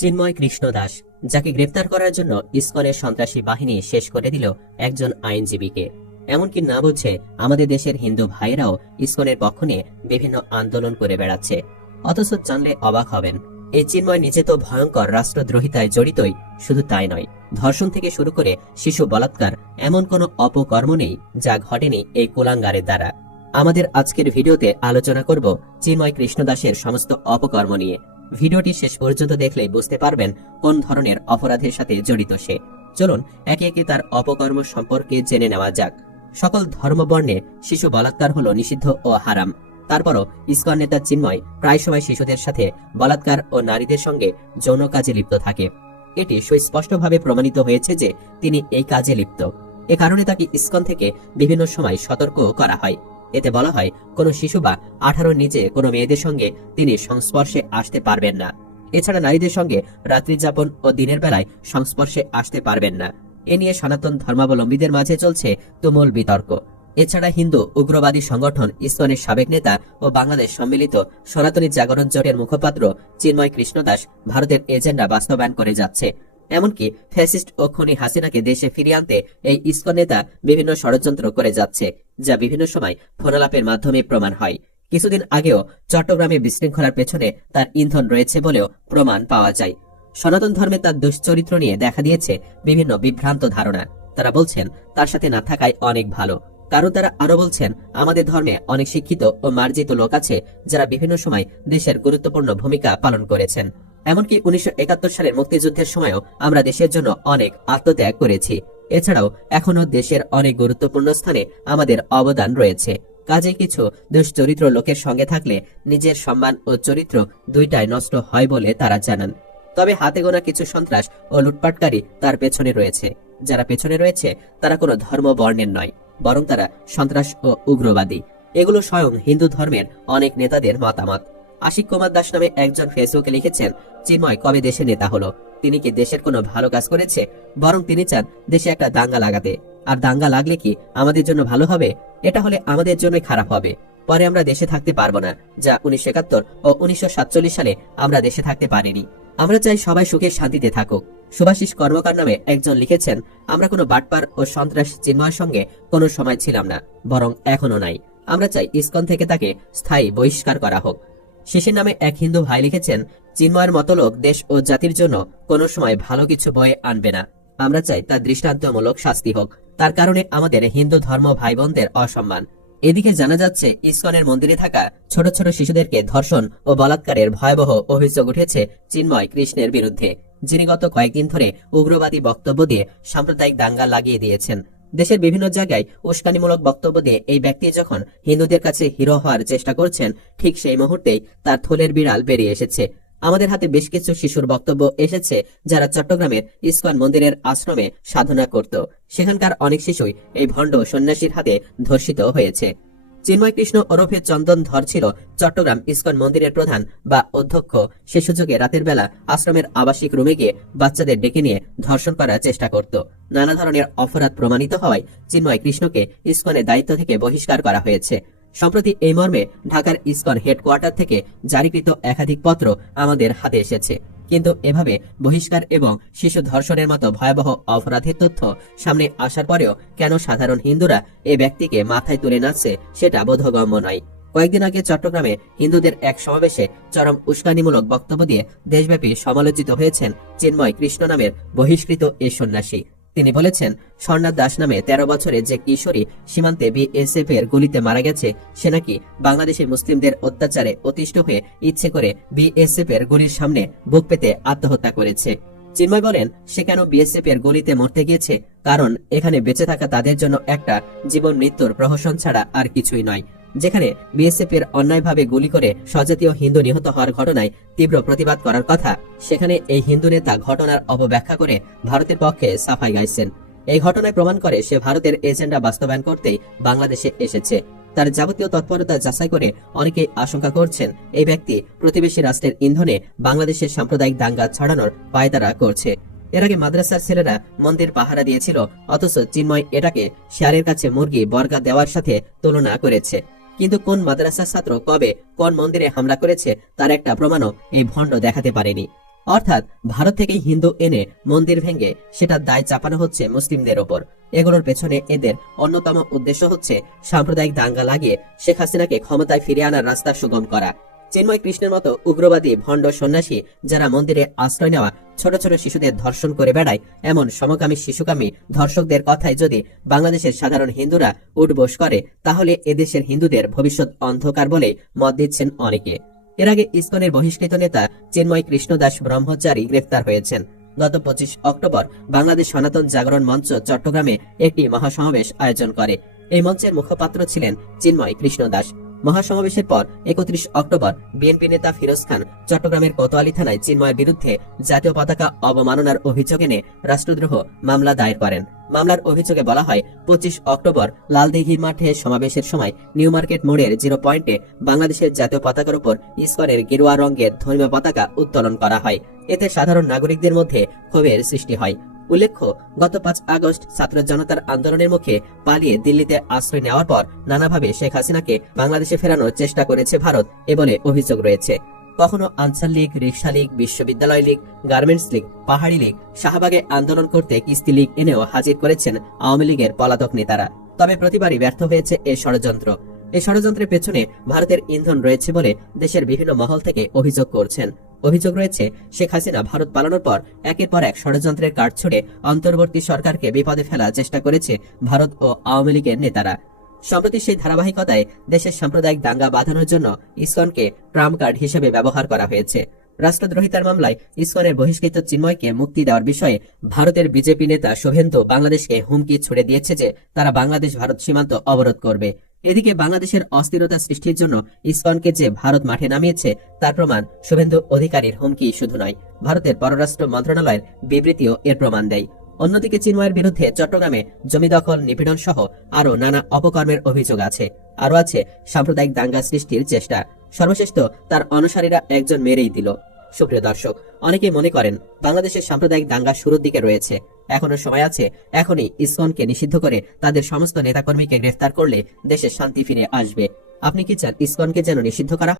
চিন্ময় কৃষ্ণ দাস, যাকে গ্রেফতার করার জন্য ইসকনের সন্ত্রাসী বাহিনী শেষ করে দিল একজন আইনজীবীকে। এমনকি না বুঝে আমাদের দেশের হিন্দু ভাইয়েরাও ইসকনের পক্ষ নিয়ে বিভিন্ন আন্দোলন করে বেড়াচ্ছে। অথচ জানলে অবাক হবেন, এই চিন্ময় নিজে তো ভয়ঙ্কর রাষ্ট্রদ্রোহিতায় জড়িতই। শুধু তাই নয়, ধর্ষণ থেকে শুরু করে শিশু বলাৎকার এমন কোনো অপকর্ম নেই যা ঘটেনি এই কুলাঙ্গারের দ্বারা। আমাদের আজকের ভিডিওতে আলোচনা করব চিন্ময় কৃষ্ণ দাসের সমস্ত অপকর্ম নিয়ে। ভিডিওটি শেষ পর্যন্ত দেখলে বুঝতে পারবেন কোন ধরনের অপরাধের সাথে জড়িত সে। চলুন একে একে তার অপকর্ম সম্পর্কে জেনে নেওয়া যাক। সকল ধর্মবর্ণে শিশু বলাৎকার হলো নিষিদ্ধ ও হারাম। তারপরও ইসকন নেতা চিন্ময় প্রায় সময় শিশুদের সাথে বলাৎকার ও নারীদের সঙ্গে যৌন কাজে লিপ্ত থাকে। এটি সুস্পষ্টভাবে প্রমাণিত হয়েছে যে তিনি এই কাজে লিপ্ত। এ কারণে তাকে ইসকন থেকে বিভিন্ন সময় সতর্ক করা হয়। এতে বলা হয়, কোনো শিশু বা 18 নিচে কোনো মেয়েদের সঙ্গে তিনি সংস্পর্শে আসতে পারবেন না। এছাড়া নারীদের সঙ্গে রাত্রি যাপন ও দিনের বেলায় সংস্পর্শে আসতে পারবেন না। এ নিয়ে সনাতন ধর্মাবলম্বীদের মাঝে চলছে তুমুল বিতর্ক। এছাড়া হিন্দু উগ্রবাদী সংগঠন ইসকনের সাবেক নেতা ও বাংলাদেশ সম্মিলিত সনাতনী জাগরণ জোটের মুখপাত্র চিন্ময় কৃষ্ণ দাস ভারতের এজেন্ডা বাস্তবায়ন করে যাচ্ছে। এমনকি ফ্যাসিস্ট ও খুনি হাসিনাকে দেশে ফিরিয়ে আনতে এই ইসকন নেতা বিভিন্ন ষড়যন্ত্র করে যাচ্ছে, যা বিভিন্ন সময় ফোনালাপের মাধ্যমে প্রমাণ হয়। কিছুদিন আগেও চট্টগ্রামে বিশৃঙ্খলার পেছনে তার ইন্ধন রয়েছে বলেও প্রমাণ পাওয়া যায়। সনাতন ধর্মে তার দুশ্চরিত্র নিয়ে দেখা দিয়েছে বিভিন্ন বিভ্রান্ত ধারণা। তারা বলছেন তার সাথে না থাকাই অনেক ভালো, কারণ তারা আরো বলছেন আমাদের ধর্মে অনেক শিক্ষিত ও মার্জিত লোক আছে যারা বিভিন্ন সময় দেশের গুরুত্বপূর্ণ ভূমিকা পালন করেছেন। এমনকি 1971 সালের মুক্তিযুদ্ধের সময়ও আমরা দেশের জন্য অনেক আত্মত্যাগ করেছি। এছাড়াও এখনো দেশের অনেক গুরুত্বপূর্ণ স্থানে আমাদের অবদান রয়েছে। কাজে কিছু দুশ্চরিত্র লোকের সঙ্গে থাকলে নিজের সম্মান ও চরিত্র দুইটাই নষ্ট হয় বলে তারা জানান। তবে হাতে গোনা কিছু সন্ত্রাস ও লুটপাটকারী তার পেছনে রয়েছে। যারা পেছনে রয়েছে তারা কোনো ধর্ম বর্ণের নয়, বরং তারা সন্ত্রাস ও উগ্রবাদী। এগুলো স্বয়ং হিন্দু ধর্মের অনেক নেতাদের মতামত। আশিক কুমার দাস নামে একজন ফেসবুকে লিখেছেন, চিন্ময় কবে দেশের নেতা হলো? তিনি কি দেশের কোনো ভালো কাজ করেছে? বরং তিনি চান দেশে একটা দাঙ্গা লাগাতে। আর দাঙ্গা লাগলে কি আমাদের জন্য ভালো হবে? এটা হলে আমাদের জন্যই খারাপ হবে। পরে আমরা দেশে থাকতে পারবো না, যা 1971 ও 1947 সালে আমরা দেশে থাকতে পারিনি। আমরা চাই সবাই সুখে শান্তিতে থাকুক। সুভাষিস কর্মকার নামে একজন লিখেছেন, আমরা কোনো বাটপার ও সন্ত্রাস চিন্ময়ের সঙ্গে কোনো সময় ছিলাম না, বরং এখনো নাই। আমরা চাই ইসকন থেকে তাকে স্থায়ী বহিষ্কার করা হোক। শিশির নামে এক হিন্দু ভাই লিখেছেন, চিন্ময়ের মতো লোক দেশ ও জাতির জন্য কোনো সময় ভালো কিছু বয়ে আনবে না। আমরা চাই তার দৃষ্টান্তমূলক শাস্তি হোক। তার কারণে আমাদের হিন্দু ধর্ম ভাই বোনদের অসম্মান। এদিকে জানা যাচ্ছে, ইসকনের মন্দিরে থাকা ছোট ছোট শিশুদেরকে ধর্ষণ ও বলাৎকারের ভয়াবহ অভিযোগ উঠেছে চিন্ময় কৃষ্ণের বিরুদ্ধে, যিনি গত কয়েকদিন ধরে উগ্রবাদী বক্তব্য দিয়ে সাম্প্রদায়িক দাঙ্গা লাগিয়ে দিয়েছেন। দেশের বিভিন্ন জায়গায় উস্কানিমূলক বক্তব্য দিয়ে এই ব্যক্তি যখন হিন্দুদের কাছে হিরো হওয়ার চেষ্টা করছেন, ঠিক সেই মুহূর্তেই তার থলের বিড়াল বেরিয়ে এসেছে। আমাদের হাতে বেশ কিছু শিশুর বক্তব্য এসেছে যারা চট্টগ্রামের ইসকন মন্দিরের আশ্রমে সাধনা করত। সেখানকার অনেক শিশুই এই ভণ্ড সন্ন্যাসীর হাতে ধর্ষিত হয়েছে। চিন্ময় কৃষ্ণ ওরফে চন্দন ধর ছিল চট্টগ্রাম ইসকন মন্দিরের প্রধান বা অধ্যক্ষ। সে সুযোগে রাতের বেলা আশ্রমের আবাসিক রুমে গিয়ে বাচ্চাদের ডেকে নিয়ে ধর্ষণ করার চেষ্টা করত। নানা ধরনের অপরাধ প্রমাণিত হওয়ায় চিন্ময় কৃষ্ণকে ইসকনের দায়িত্ব থেকে বহিষ্কার করা হয়েছে। সম্প্রতি এই মর্মে ঢাকার ইসকন হেডকোয়ার্টার থেকে জারিকৃত একাধিক পত্র আমাদের হাতে এসেছে। কিন্তু এভাবে বহিষ্কার এবং শিশু ধর্ষণের মতো ভয়াবহ অপরাধের তথ্য সামনে আসার পরেও কেন সাধারণ হিন্দুরা এ ব্যক্তিকে মাথায় তুলে নাচছে সেটা বোধগম্য নয়। কয়েকদিন আগে চট্টগ্রামে হিন্দুদের এক সমাবেশে চরম উস্কানিমূলক বক্তব্য দিয়ে দেশব্যাপী সমালোচিত হয়েছেন চিন্ময় কৃষ্ণ নামের বহিষ্কৃত এই সন্ন্যাসী। তিনি বলেছেন, স্বর্ণা দাস নামে 13 বছরের যে কিশোরী সীমান্তে বিএসএফ এর গুলিতে মারা গেছে, সে নাকি বাংলাদেশের মুসলিমদের অত্যাচারে অতিষ্ঠ হয়ে ইচ্ছে করে বিএসএফ এর গুলির সামনে বুক পেতে আত্মহত্যা করেছে। চিন্ময় বলেন, সে কেন বিএসএফ এর গুলিতে মরতে গিয়েছে? কারণ এখানে বেঁচে থাকা তাদের জন্য একটা জীবন মৃত্যুর প্রহসন ছাড়া আর কিছুই নয়। যেখানে বিএসএফ এর অন্যায়ভাবে গুলি করে স্বজাতীয় হিন্দু নিহত হওয়ার ঘটনায় তীব্র প্রতিবাদ করার কথা, সেখানে এই হিন্দু নেতা ঘটনার অপব্যাখ্যা করে ভারতের পক্ষে সাফাই গাইছেন। এই ঘটনায় প্রমাণ করে সে ভারতের এজেন্ডা বাস্তবায়ন করতেই বাংলাদেশে এসেছে। তার যাবতীয় তৎপরতা যাচাই করে অনেকেই আশঙ্কা করছেন এই ব্যক্তি প্রতিবেশী রাষ্ট্রের ইন্ধনে বাংলাদেশের সাম্প্রদায়িক দাঙ্গা ছড়ানোর পায়তারা করছে। এর আগে মাদ্রাসার ছেলেরা মন্দির পাহারা দিয়েছিল, অথচ চিন্ময় এটাকে শেয়ারের কাছে মুরগি বর্গা দেওয়ার সাথে তুলনা করেছে। কিন্তু কোন মাদ্রাসার ছাত্র কবে কোন মন্দিরে হামলা করেছে তার একটা প্রমাণও এই ভণ্ড দেখাতে পারেনি। অর্থাৎ ভারত থেকে হিন্দু এনে মন্দির ভেঙে সেটার দায় চাপানো হচ্ছে মুসলিমদের ওপর। এগুলোর পেছনে এদের অন্যতম উদ্দেশ্য হচ্ছে সাম্প্রদায়িক দাঙ্গা লাগিয়ে শেখ হাসিনাকে ক্ষমতায় ফিরিয়ে আনার রাস্তা সুগম করা। চিন্ময় কৃষ্ণের মতো উগ্রবাদী ভণ্ড সন্ন্যাসী যারা মন্দিরে আশ্রয় নেওয়া ছোট ছোট শিশুদের ধর্ষণ করে বেড়ায়, এমন সমকামী শিশুকামী ধর্ষকদের কথায় যদি বাংলাদেশের সাধারণ হিন্দুরা উঠবোস করে, তাহলে এদেশের হিন্দুদের ভবিষ্যৎ অন্ধকার বলে মত দিচ্ছেন অনেকে। এর আগে ইসকনের বহিষ্কৃত নেতা চিন্ময় কৃষ্ণদাস ব্রহ্মচারী গ্রেফতার হয়েছেন। গত 25 অক্টোবর বাংলাদেশ সনাতন জাগরণ মঞ্চ চট্টগ্রামে একটি মহাসমাবেশ আয়োজন করে। এই মঞ্চের মুখপাত্র ছিলেন চিন্ময় কৃষ্ণদাস। মহাসমাবেশের পর 31 অক্টোবর বিএনপি নেতা ফিরোজ খান চট্টগ্রামের কোতোয়ালি থানায় চিন্ময়ের বিরুদ্ধে জাতীয় পতাকা অবমাননার অভিযোগ এনে রাষ্ট্রদ্রোহ মামলা দায়ের করেন। মামলার অভিযোগে বলা হয়, 25 অক্টোবর লালদিঘির মাঠে সমাবেশের সময় নিউ মার্কেট মোড়ের 0 পয়েন্টে বাংলাদেশের জাতীয় পতাকার উপর ইসকনের গেরুয়া রঙের ধর্মীয় পতাকা উত্তোলন করা হয়। এতে সাধারণ নাগরিকদের মধ্যে ক্ষোভের সৃষ্টি হয়। উল্লেখ্য, গত 5 আগস্ট ছাত্র জনতার আন্দোলনের মুখে পালিয়ে দিল্লিতে আশ্রয় নেওয়ার পর নানাভাবে শেখ হাসিনাকে বাংলাদেশে ফেরানোর চেষ্টা করেছে ভারত এ বলে অভিযোগ রয়েছে। কখনো আনসার লীগ, রিকশা লীগ, বিশ্ববিদ্যালয় লীগ, গার্মেন্টস লীগ, পাহাড়ি লীগ, শাহবাগে আন্দোলন করতে কিস্তি লীগ এনেও হাজির করেছেন আওয়ামী লীগের পলাতক নেতারা। তবে প্রতিবারই ব্যর্থ হয়েছে এই ষড়যন্ত্র। এই ষড়যন্ত্রের পেছনে ভারতের ইন্ধন রয়েছে বলে দেশের বিভিন্ন মহল থেকে অভিযোগ করছেন। অভিযোগ রয়েছে, শেখ হাসিনা ভারত পালানোর পর একের পর এক ষড়যন্ত্রের কাঠ ছুড়ে অন্তর্বর্তী সরকারকে বিপদে ফেলার চেষ্টা করেছে ভারত ও আওয়ামী লীগের নেতারা। সম্প্রতি সেই ধারাবাহিকতায় দেশের সাম্প্রদায়িক দাঙ্গা বাঁধানোর জন্য ইসকনকে ট্রাম্প কার্ড হিসেবে ব্যবহার করা হয়েছে। রাষ্ট্রদ্রোহিতার মামলায় ইসকনের বহিষ্কৃত চিন্ময়কে মুক্তি দেওয়ার বিষয়ে ভারতের বিজেপি নেতা শুভেন্দু বাংলাদেশকে হুমকি ছুড়ে দিয়েছে যে তারা বাংলাদেশ ভারত সীমান্ত অবরোধ করবে। এদিকে বাংলাদেশের অস্থিরতা সৃষ্টির জন্য ইসকনকে যে ভারত মাঠে নামিয়েছে তার প্রমাণ শুভেন্দু অধিকারীর হুমকি শুধু নয়, ভারতের পররাষ্ট্র মন্ত্রণালয়ের বিবৃতিও এর প্রমাণ দেয়। অন্যদিকে চিন্ময়ের বিরুদ্ধে চট্টগ্রামে জমি দখল, নিপীড়ন সহ আরও নানা অপকর্মের অভিযোগ আছে। আরও আছে সাম্প্রদায়িক দাঙ্গা সৃষ্টির চেষ্টা। সর্বশেষ তো তার অনুসারীরা একজন মেরেই দিল। সুপ্রিয় দর্শক, অনেকে মনে করেন বাংলাদেশের সাম্প্রদায়িক দাঙ্গা শুরুর দিকে রয়েছে, এখনো সময় আছে। এখনই ইসকনকে নিষিদ্ধ করে তাদের সমস্ত নেতাকর্মীকে গ্রেফতার করলে দেশে শান্তি ফিরে আসবে। আপনি কি চান ইসকনকে যেন নিষিদ্ধ করা